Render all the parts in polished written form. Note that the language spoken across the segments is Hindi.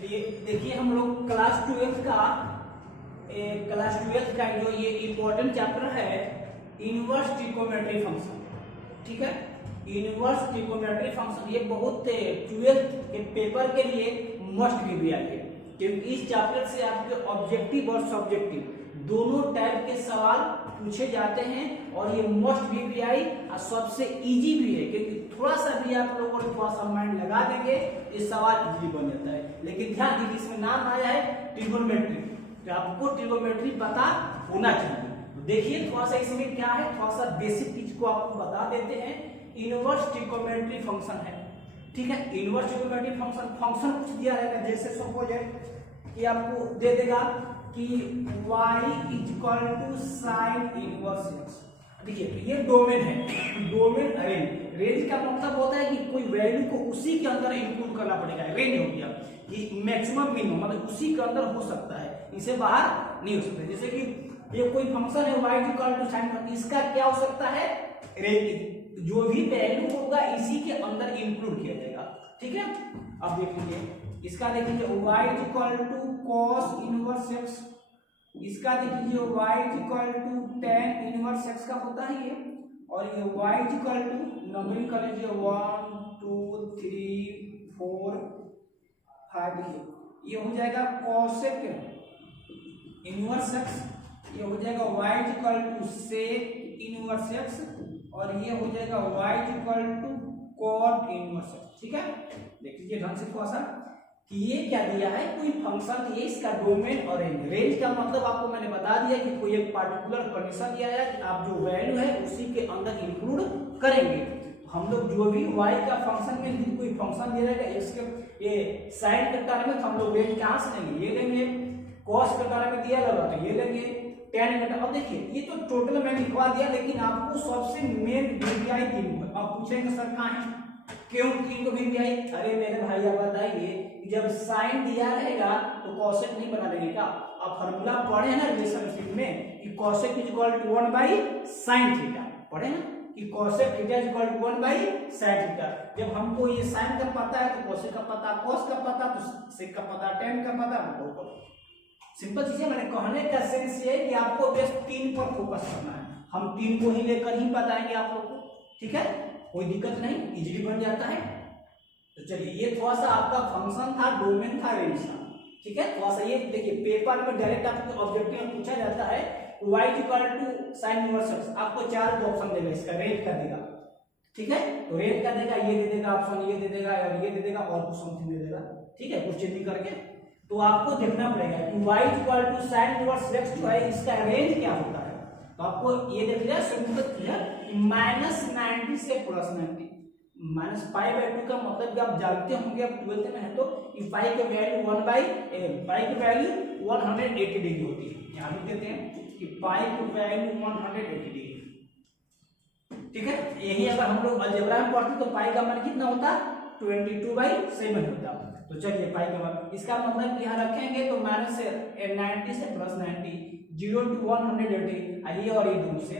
चलिए देखिए, हम लोग क्लास ट्वेल्थ का जो ये इम्पोर्टेंट चैप्टर है इनवर्स ट्रिगोनोमेट्री फंक्शन। ठीक है, इनवर्स ट्रिगोनोमेट्री फंक्शन ये बहुत ट्वेल्थ के पेपर के लिए मस्ट गिव है, क्योंकि इस चैप्टर से आपके ऑब्जेक्टिव और सब्जेक्टिव दोनों टाइप के सवाल पूछे जाते हैं और ये मस्ट भी आई और सबसे इजी भी है, क्योंकि थोड़ा सा भी आप लोगों को थोड़ा सा माइंड लगा देंगे ये सवाल इजीली बन जाता है। लेकिन ध्यान दीजिए, इसमें नाम आया है ट्रिगोनोमेट्री, तो आपको ट्रिगोनोमेट्री पता होना चाहिए। तो देखिए थोड़ा सा इसमें क्या है, थोड़ा सा बेसिक चीज को आपको बता देते हैं। इनवर्स ट्रिगोनोमेट्री फंक्शन है, ठीक है। इनवर्स ट्रिगोनोमेट्री फंक्शन कुछ दिया रहेगा, जैसे सपोज है कि आपको दे देगा कि y equal to sine inverse x। देखिए ये डोमेन है, डोमेन रेंज का मतलब होता है कि कोई वैल्यू को उसी के अंदर इंक्लूड करना पड़ेगा। रेंज हो गया कि मैक्सिमम मिनिमम, मतलब उसी के अंदर हो सकता है, इसे बाहर नहीं हो सकता। जैसे कि ये कोई फंक्शन है y इक्वल टू साइन, इसका क्या हो सकता है, रेंज, जो भी वैल्यू होगा इसी के अंदर इंक्लूड किया जाएगा। ठीक है, अब देखेंगे इसका, देखिए y equal to cos inverse x, इसका देखिए y equal to tan inverse x का होता है ये, और ये y इक्वल टू नंबरिंग कर लीजिए 1 2 3 4 5, देखिए ये हो जाएगा cosec इनवर्स x, ये हो जाएगा y equal to sec inverse x, और ये हो जाएगा y equal to cot inverse x। ठीक है, देख लीजिए ढंग से थोड़ा सा कि ये क्या दिया है, कोई फंक्शन, ये इसका डोमेन और रेंज का मतलब आपको मैंने बता दिया कि कोई एक पार्टिकुलर कंडीशन दिया है कि आप जो वैल्यू है उसी के अंदर इंक्लूड करेंगे। हम लोग जो भी y का फंक्शन में कोई फंक्शन दे रहेगा, इसके ये साइन के टर्म में हम लोग रेंज कहां से लेंगे, ये लेंगे, cos के टर्म में दिया लगा तो ये लेंगे, tan के टर्म। अब देखिए ये तो टोटल मैंने लिखवा दिया, लेकिन आपको सबसे मेन वीपीआई तीन को अब पूछेंगे सर कहां है, क्यों तीन को वीपीआई। अरे मेरे भाई आप बताइए, जब साइन दिया रहेगा तो कॉसेक नहीं बना देंगे क्या? आप फार्मूला पढ़े हैं ना रिलेशनशिप में कि cosec is equal to 1 by sine theta, पढ़े ना कि cosec theta is equal to 1 by sine theta. जब हमको ये साइन का पता है तो कॉसेक का पता, कॉस का पता तो सेक का पता, tan का पता तो सिंपल चीज है। मैंने कहने का सेंस ये है कि आपको बेस्ट तीन पर फोकस करना है, हम तीन को ही लेकर ही बताएंगे आप लोग को। ठीक है, कोई दिक्कत नहीं, इजीली बन जाता है। तो चलिए ये थोड़ा सा आपका फंक्शन था, डोमेन था, रेंज था। ठीक है, थोड़ा सा ये देखिए पेपर में डायरेक्ट आपको ऑब्जेक्टिव में पूछा जाता है y equal to sine inverse x, आपको चार ऑप्शन देगा, इसका रेंज का देगा। ठीक है, तो रेंज का देगा, ये दे देगा ऑप्शन, ये दे देगा और ये दे देगा और कुछ समथिंग दे देगा। ठीक है, कुछ चेंजिंग करके तो आपको देखना पड़ेगा कि y equal to sine inverse x जो है इसका रेंज क्या होता है। तो आपको ये देख लिया सिंपल क्लियर, -90 से +90। -π/2 का मतलब कि आप जानते होंगे, आप 12th में है तो कि π की वैल्यू 1/π की वैल्यू 180 डिग्री होती है। यहाँ लिख देते हैं कि π की वैल्यू 180 डिग्री। ठीक है, यही अगर हम लोग अलजेब्रा में पढ़ते तो π का मान कितना होता, 22/7 होता। तो चलिए π का मान, इसका मतलब यहाँ रखेंगे तो -90 से +90, 0 to 180, ये और ये दोनों से।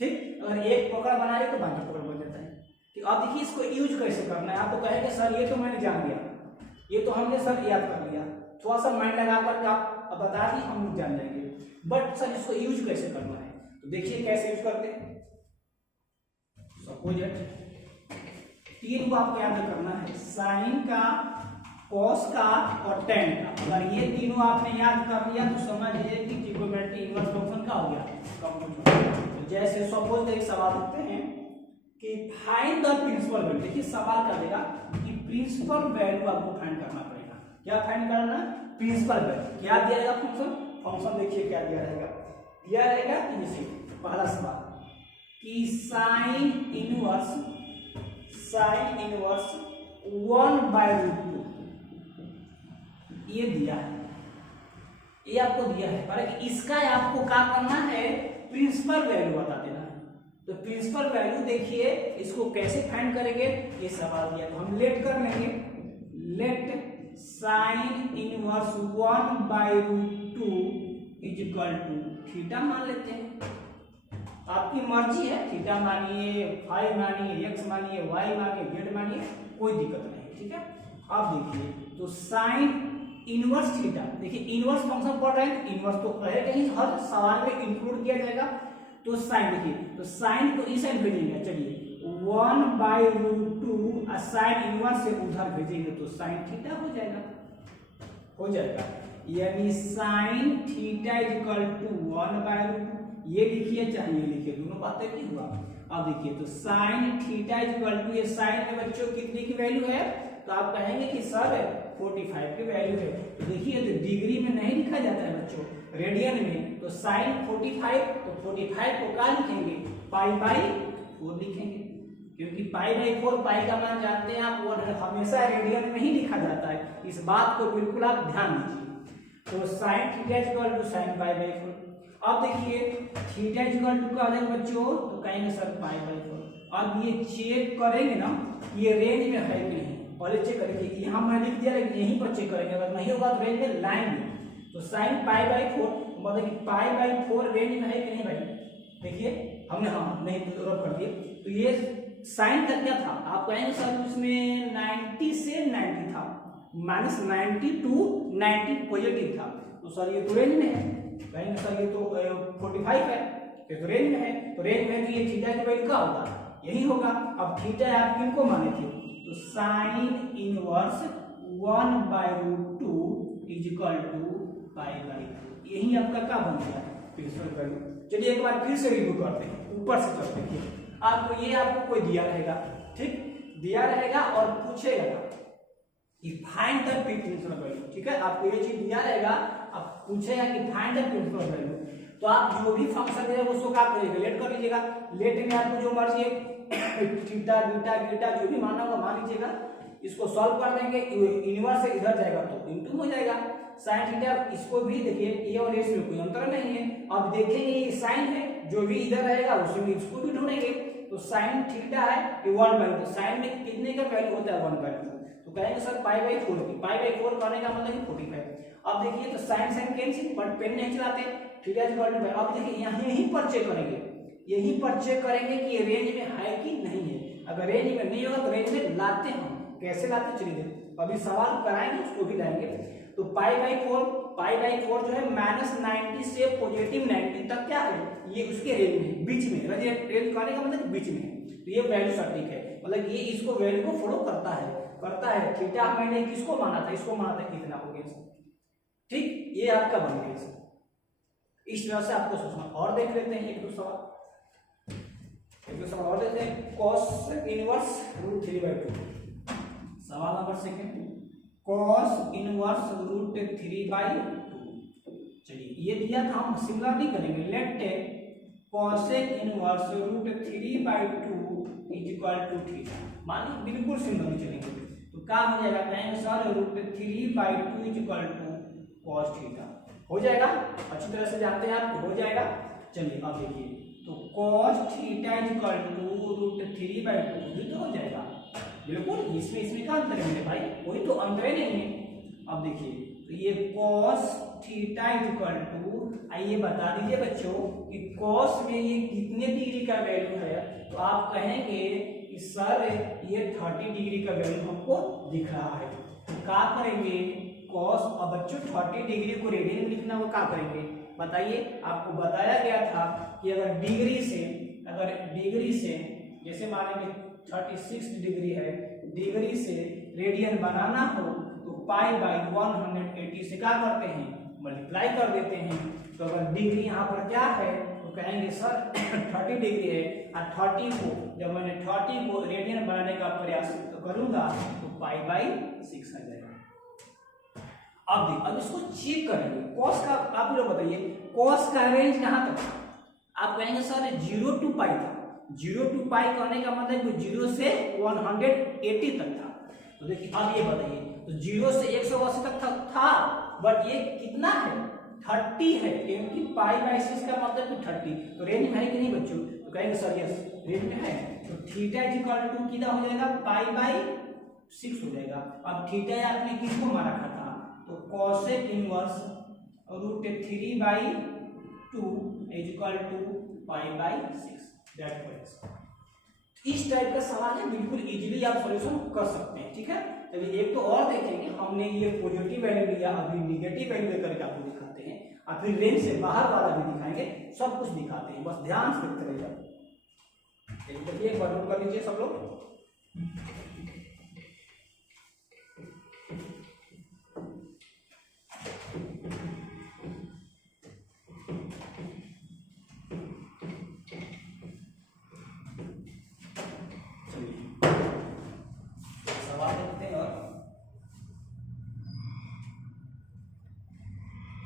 ठीक, अगर एक पकड़ बनाए तो बाकी पकड़ बन जाता है। अब देखिए इसको यूज कैसे करना है। आप तो कहेंगे सर ये तो मैंने जान लिया, ये तो हमने सर याद कर लिया, थोड़ा सा माइंड लगा करके आप बता दी हम जान जाएंगे, बट सर इसको यूज कैसे करना है। तो देखिए कैसे यूज करते हैं। सपोज तीन को आपको याद करना है, साइन का, कॉस का और tan का। अगर ये तीनों आपने याद कर लिया तो समझ लीजिए कि ट्रिगोनोमेट्री इनवर्स फंक्शन का हो गया कंप्लीट। तो जैसे सपोज एक सवाल लिखते हैं कि फाइंड द प्रिंसिपल वैल्यू। देखिए सवाल कर देगा कि प्रिंसिपल वैल्यू आपको फाइंड करना पड़ेगा। क्या फाइंड करना, प्रिंसिपल वैल्यू। क्या दिया रहेगा फंक्शन देखिए क्या दिया रहेगा, दिया रहेगा कि जैसे पहला सवाल कि साइन इनवर्स 1/√2 ये दिया है, ये आपको दिया है, पर इसका आपको क्या करना है, प्रिंसिपल वैल्यू बता देना है। तो प्रिंसिपल वैल्यू देखिए इसको कैसे फाइंड करेंगे, ये सवाल दिया तो हम लेट कर लेंगे, let sine inverse 1/√2 is equal to theta मान लेते हैं। आपकी मर्जी है, थीटा मानिए, फाई मानिए, एक्स मानिए, वाई मानिए, जेड मानिए, कोई दिक्कत नहीं। ठीक है, अब देखिए तो साइन इनवर्स थीटा, देखिए इनवर्स फंक्शन पढ़ रहे हैं, इनवर्स तो रहेगा ही, हर सवाल में इंक्लूड किया जाएगा। तो साइन देखिए, तो साइन को इस साइड भेजेंगे, चलिए 1/√2 साइन इनवर्स से उधर भेजेंगे तो साइन थीटा हो जाएगा, हो जाएगा। यानी sine theta is equal to 1/√2, ये लिखिए चाहे ये लिखिए, दोनों बातें नहीं हुआ। अब देखिए तो sine theta is equal to, ये साइन में बच्चों कितने की वैल्यू है, तो आप कहेंगे कि सर 45 की वैल्यू है। तो देखिए तो डिग्री में नहीं लिखा जाता है बच्चों, रेडियन में। तो साइन 45, तो 45 को क्या लिखेंगे, π/4 लिखेंगे, क्योंकि π/4 पाई का मान जानते हैं आप, वो हमेशा रेडियन में ही लिखा जाता है, इस बात को बिल्कुल आप ध्यान दीजिए। तो sine theta is equal to sine π/4। अब देखिए थीटा इज इक्वल टू क्या आ जाएगा बच्चों, तो कहेंगे सर π/4। अब ये चेक करेंगे ना, ये रेंज में है कि नहीं, पहले चेक करेंगे, यहाँ मैं लिख दिया लेकिन यहीं पर चेक करेंगे, अगर नहीं होगा तो रेंज में लाएंगे। तो साइन π/4 मतलब कि π/4 रेंज में है कि नहीं भाई, देखिए हमने हाँ नहीं रब कर दिए। तो ये साइन का क्या था, आप कहेंगे सर उसमें 90 से 90 था, -90 to 90 पॉजिटिव था, तो सर ये तो रेंज में है, कहेंगे सर ये तो 45 है, ये तो रेंज में है। तो रेंज में तो ये थीटा की वैल्यू क्या होगा, यही होगा। अब थीटा आप किनको माने थे, तो sine inverse 1/√2 is equal to π/2, यही आपका क्या बन गया प्रिंसिपल वैल्यू। चलिए एक बार फिर से रिव्यू करते हैं, ऊपर से चलते हैं। आपको ये आपको कोई दिया रहेगा, ठीक दिया रहेगा और पूछेगा कि फाइंड द प्रिंसिपल वैल्यू, ठीक है, आपको ये चीज दिया रहेगा, अब पूछेगा कि फाइंड द प्रिंसिपल वैल्यू, तो आप जो भी फंक्शन है उसको क्या करिएगा, लेट कर लीजिएगा। लेट में आपको जो मर्जी है थीटा बीटा बीटा जो भी माना होगा मान लीजिएगा, इसको सॉल्व कर देंगे, इनवर्स से इधर जाएगा तो इनटू हो जाएगा। साइन थीटा इसको भी देखिए, ए और एस में कोई अंतर नहीं है। अब देखेंगे ये साइन है, जो भी इधर रहेगा उसमें इसको भी ढूंढेंगे। तो साइन थीटा है ये 1/2, तो साइन में कितने का वैल्यू होता है 1/2, तो कहेंगे सर π/4 की, π/4 करने का मतलब 45। अब देखिए तो sine sine cancel, but pen नहीं चलाते, थीटा इज इक्वल टू। अब देखिए यहीं पर चेक करेंगे, यहीं पर चेक करेंगे कि ये रेंज में है कि नहीं है। अगर रेंज में नहीं होगा तो रेंज में लाते हैं, कैसे लाते चलिए अभी सवाल कराएंगे, उसको भी लाएंगे। तो π/4 जो है -90 से +90 तक क्या है, ये उसके रेंज में, बीच में, रेंज करने का मतलब बीच में, तो ये वैल्यू सटीक है, मतलब ये इसको वैल्यू को फॉलो करता है। थीटा मैंने किसको माना था, इसको माना था, कितना हो गया, ठीक, ये आपका बन गया। इस तरह से आपको सोचना। और देख लेते हैं एक दो सवाल और लेते हैं। cos इनवर्स √3/2, सवाल नंबर सेकंड, cos इनवर्स √3/2। चलिए ये दिया था, हम सिमिलरली करेंगे। Let take cosec inverse √3/2 is equal to theta, मानिए बिल्कुल सिमिलरली चलेंगे, तो क्या हो जाएगा, कहेंगे sir √3/2 is equal to cos theta, हो जाएगा, अच्छी तरह से जानते हैं आप, हो जाएगा। चलिए अब देखिए, तो cos theta is equal to √3/2 भी तो हो जाएगा, बिल्कुल। इसमें क्या अंतर है भाई, कोई तो अंतर नहीं है। अब देखिए तो ये cos theta is equal to, आइए बता दीजिए बच्चों कि cos में ये कितने डिग्री का वैल्यू है, तो आप कहेंगे कि सर ये 30 डिग्री का वैल्यू हमको दिख रहा है। तो क्या करेंगे cos, अब बच्चों 30 डिग्री को रेडियन में लिखना वो क्या करेंगे बताइए। आपको बताया गया था कि अगर डिग्री से जैसे मानेंगे 36 डिग्री है, डिग्री से रेडियन बनाना हो तो π/180 से क्या करते हैं, मल्टीप्लाई कर देते हैं। तो अगर डिग्री यहाँ पर क्या है तो कहेंगे सर 30 डिग्री है, और 30 को जब मैंने 30 को रेडियन बनाने का प्रयास करूंगा तो π/6 आ जाएगा। अब इसको चेक करेंगे, cos का आप लोग बताइए, cos का रेंज कहाँ तक, आप कहेंगे सर 0 to π था, 0 to π करने का मतलब 0 से 180 तक था। तो देखिए अब ये बताइए, तो 0 से 180 तक था, बट ये कितना है 30 है, क्योंकि π/6 का मतलब 30, तो रेंज में है कि नहीं बच्चों, तो कहेंगे सर यस रेंज में है। तो थीटा इज इक्वल टू कितना हो जाएगा, π/6 हो जाएगा। अब थीटा आपने किसको माना रखा था, तो cosec inverse √3/2 is equal to π/6, that इस टाइप का सवाल है, बिल्कुल इजीली आप सॉल्यूशन कर सकते हैं, ठीक है। चलिए एक तो और देखेंगे, हमने ये पॉजिटिव वैल्यू लिया, अभी निगेटिव वैल्यू लेकर के आपको दिखाते हैं, और फिर रेंज से बाहर वाला भी दिखाएंगे, सब कुछ दिखाते हैं, बस ध्यान से देखते रहिए। चलिए एक बार नोट कर लीजिए सब लोग।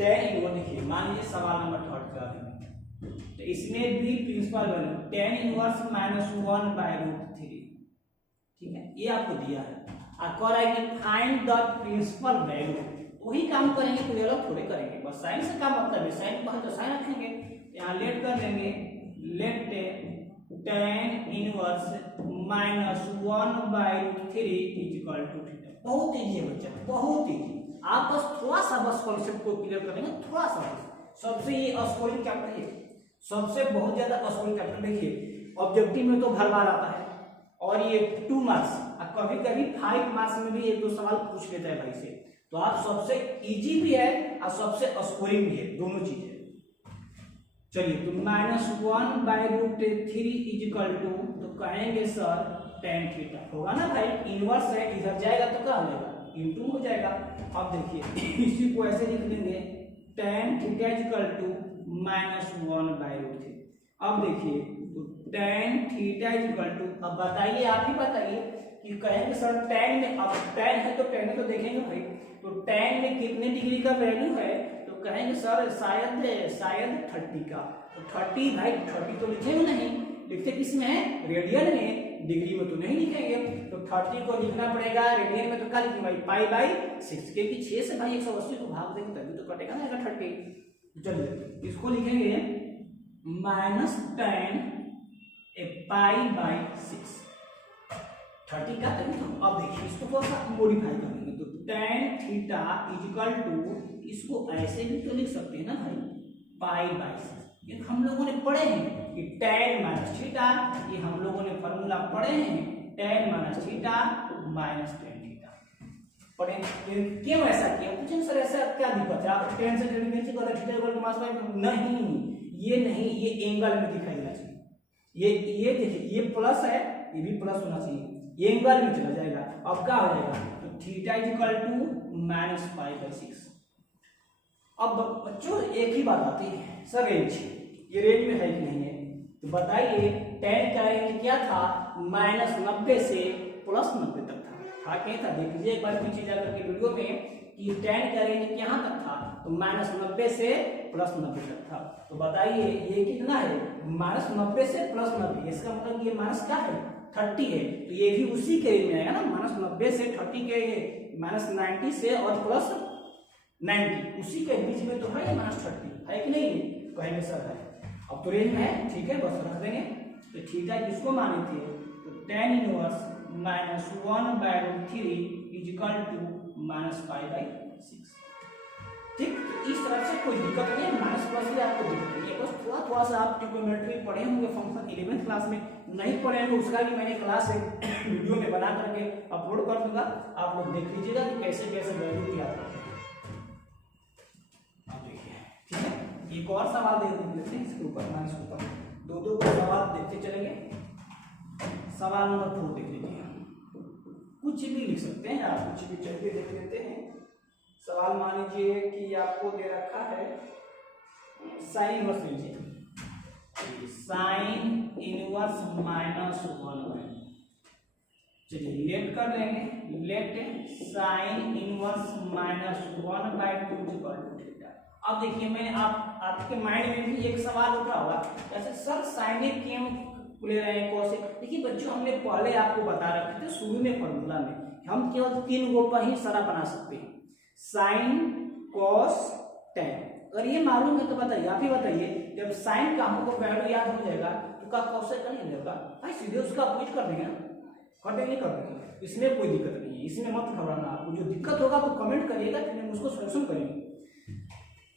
tan इनवर्स देखिए, मान लीजिए सवाल नंबर 3 का है, तो इसमें भी प्रिंसिपल वैल्यू tan इनवर्स -1/√3, ठीक है, ये आपको दिया है और कह रहा है कि फाइंड द प्रिंसिपल वैल्यू। वही काम करेंगे, कोई अलग थोड़े करेंगे, बस साइन से क्या मतलब है, साइन को तो साइन रखेंगे, यहाँ लेट कर देंगे, let tan inverse -1/√3 equal to theta. बहुत इजी है बच्चा, बहुत इजी। आप बस थोड़ा सा बस कॉन्सेप्ट को क्लियर करेंगे, थोड़ा सा बस। सबसे ये स्कोरिंग चैप्टर है, सबसे बहुत ज्यादा स्कोरिंग चैप्टर। देखिए ऑब्जेक्टिव में तो भर बार आता है, और ये 2 मार्क्स और कभी कभी 5 मार्क्स में भी 1-2 सवाल पूछ लेता है भाई से। तो आप सबसे इजी भी है और सबसे स्कोरिंग भी है, दोनों चीज है। चलिए तो -1/√3 इक्वल टू, तो कहेंगे सर tan थीटा होगा ना भाई, इनवर्स है, इधर जाएगा तो क्या हो जाएगा, इनटू हो जाएगा। अब देखिए इसी को ऐसे लिख लेंगे, tan थीटा इक्वल टू -1/√3। अब देखिए तो tan थीटा इक्वल टू, अब बताइए, आप ही बताइए कि कहेंगे सर tan में, अब tan है तो tan में तो देखेंगे भाई, तो tan में कितने डिग्री का वैल्यू है, तो कहेंगे सर शायद 30 का। तो 30 भाई 30 तो लिखेंगे नहीं, लिखते किस में है, रेडियन में, डिग्री में तो नहीं लिखेंगे। तो 30 को लिखना पड़ेगा रेडियन में, तो क्या लिखेंगे भाई, पाई/6, क्योंकि 6 से भाई 180 को भाग देंगे तभी तो कटेगा ना 30। चलिए इसको लिखेंगे -tan पाई/6, 30 का, तभी तो। अब देखिए इसको थोड़ा सा मॉडिफाई करेंगे, तो tan थीटा इक्वल टू, इसको ऐसे भी तो लिख सकते हैं ना भाई, पाई/6। ये हम लोगों ने पढ़े हैं कि tan माइनस थीटा, ये हम लोगों ने फॉर्मूला पढ़े हैं, tan minus theta minus tan theta पढ़े। क्यों ऐसा किया, पूछेंगे सर ऐसा क्या दिक्कत है, आप tan से डेरिवेटिव कर थीटा इक्वल टू माइनस, नहीं ये नहीं, ये एंगल में दिखाई देना चाहिए। ये देखिए, ये प्लस है, ये भी प्लस होना चाहिए, ये एंगल में चला जाएगा। अब क्या हो जाएगा, तो थीटा इक्वल टू -पाई/6। अब बच्चों एक ही बात आती है, सर रेंज, ये रेंज में है कि नहीं है, तो बताइए tan का रेंज क्या था, -90 से +90 तक था क्या था, देख लीजिए एक बार पीछे जाकर के वीडियो में कि tan का रेंज यहाँ तक था, तो -90 से +90 तक था। तो बताइए ये कितना है, -90 से +90, इसका मतलब ये माइनस क्या है, 30 है, तो ये भी उसी के रेंज में आएगा ना, -90 से 30 के, -90 से और +90, उसी के बीच में तो है ये -30, है कि नहीं, कहेंगे सर है। अब तो रेंज में है, ठीक है, बस रख देंगे। तो थीटा किसको माने थे, तो tan इनवर्स -1/√3 इक्वल टू -पाई/6। ठीक, तो इस तरह से कोई दिक्कत नहीं है, माइनस प्लस से आपको दिक्कत नहीं है, बस थोड़ा सा आप ट्रिग्नोमेट्री पढ़े होंगे, फंक्शन 11th क्लास में नहीं पढ़े होंगे, उसका भी मैंने क्लास वीडियो में बना करके अपलोड कर दूंगा, आप लोग देख लीजिएगा कि कैसे कैसे वैल्यू क्या करते हैं। अब देखिए, ठीक है, एक और सवाल दे देते हैं इसके ऊपर, माइनस के ऊपर दो सवाल देखते चलेंगे। सवाल नंबर 4 देख लीजिए, कुछ भी लिख सकते हैं आप, कुछ भी चलिए देख लेते हैं। सवाल मान लीजिए कि आपको दे रखा है साइन इनवर्स, लीजिए साइन इनवर्स -1/, चलिए लेट कर लेंगे, let sine inverse -1/2 equal to theta. अब देखिए मैंने आपके माइंड में भी एक सवाल उठा होगा, जैसे सर साइन क्यों ले रहे हैं, कौन से। देखिए बच्चों, हमने पहले आपको बता रखे थे शुरू में फॉर्मूला में, हम केवल 3 गो पर ही सारा बना सकते हैं, साइन, कॉस, टैन। अगर ये मालूम है तो बताइए, आप ही बताइए, जब साइन का हमको वैल्यू याद हो जाएगा तो का कॉस का नहीं होगा भाई, सीधे उसका अपोजिट कर देंगे ना, कर देंगे, कर देंगे, इसमें कोई दिक्कत नहीं है, इसमें मत घबराना। आपको जो दिक्कत होगा तो कमेंट करिएगा, फिर हम उसको सोल्यूशन करेंगे।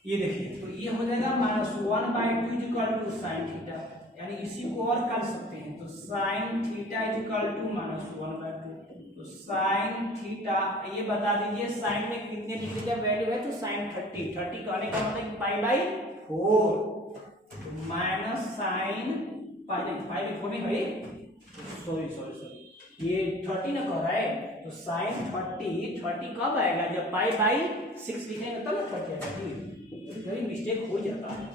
ये देखिए, तो ये हो जाएगा -1/2 इक्वल टू साइन थीटा, यानी इसी को और कर सकते हैं, तो साइन थीटा इक्वल टू -1/2, तो साइन थीटा, ये बता दीजिए साइन में कितने डिग्री का वैल्यू है, तो साइन 30 कहने का मतलब pi by 4 minus sine pi by 4 नहीं भाई, सॉरी ये 30 ना कह रहा है, तो साइन 30 कब आएगा, जब पाई बाई 6 लिखेंगे तब ना 30 आएगा, कभी मिस्टेक हो जाता है।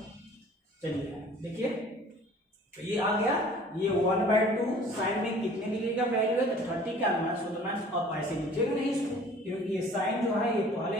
चलिए देखिए, तो ये आ गया, ये 1/2 साइन में कितने डिग्री का वैल्यू है, तो 30 का माइनस होता है, अब ऐसे लिखिएगा नहीं इसको, क्योंकि ये साइन जो है ये पहले